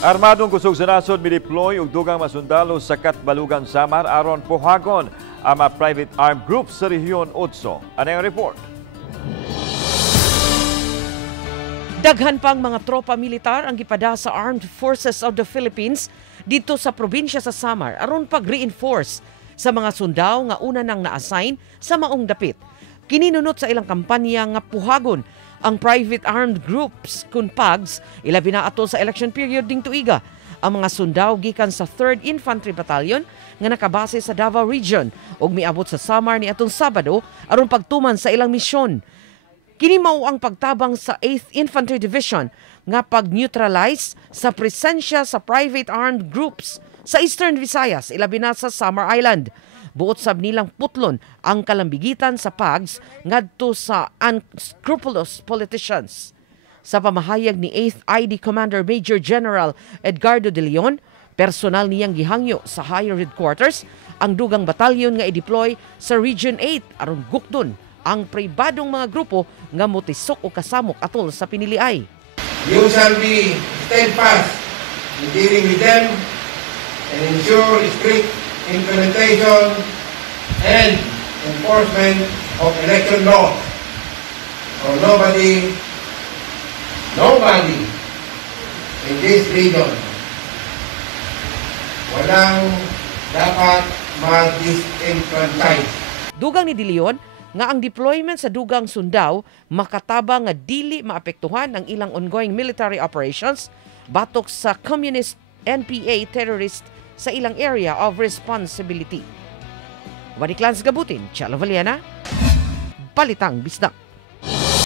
Armadong kusog sa nasod mideploy og dugang masundalo sa Catbalogan Samar aron puhagon ang mga private armed groups sa rehiyon 8. Ano ang report? Daghan pang mga tropa militar ang gipada sa Armed Forces of the Philippines dito sa probinsya sa Samar aron pag-reinforce sa mga sundaw nga una nang na-assign sa maong dapit. Kininunot sa ilang kampanya nga puhagon ang private armed groups kun PAGs ilabi na ato sa election period ding tuiga. Ang mga sundaw gikan sa 3rd Infantry Battalion nga nakabase sa Davao Region ug miabot sa Samar ni atong Sabado aron pagtuman sa ilang misyon. Kini mao ang pagtabang sa 8th Infantry Division nga pag-neutralize sa presensya sa private armed groups sa Eastern Visayas ilabi na sa Samar Island. Buot sab nilang putlon ang kalambigitan sa PAGs ngadto sa unscrupulous politicians. Sa pamahayag ni 8th ID Commander Major General Edgardo de Leon, personal niyang gihangyo sa higher headquarters ang dugang batalyon nga i-deploy sa Region 8 aron gukdon ang pribadong mga grupo nga motisok o kasamok atol sa piniliay. You shall be steadfast in dealing with them and ensure strict implementation and enforcement of election law. For nobody in this region walang dapat mag-disenfranchise. Dugang ni De Leon nga ang deployment sa dugang sundaw makatabang nga dili maapektuhan ang ilang ongoing military operations batok sa communist NPA terrorist sa ilang area of responsibility. Waniklan sa Gabutin, Chalo Valiana, Balitang Bisdak.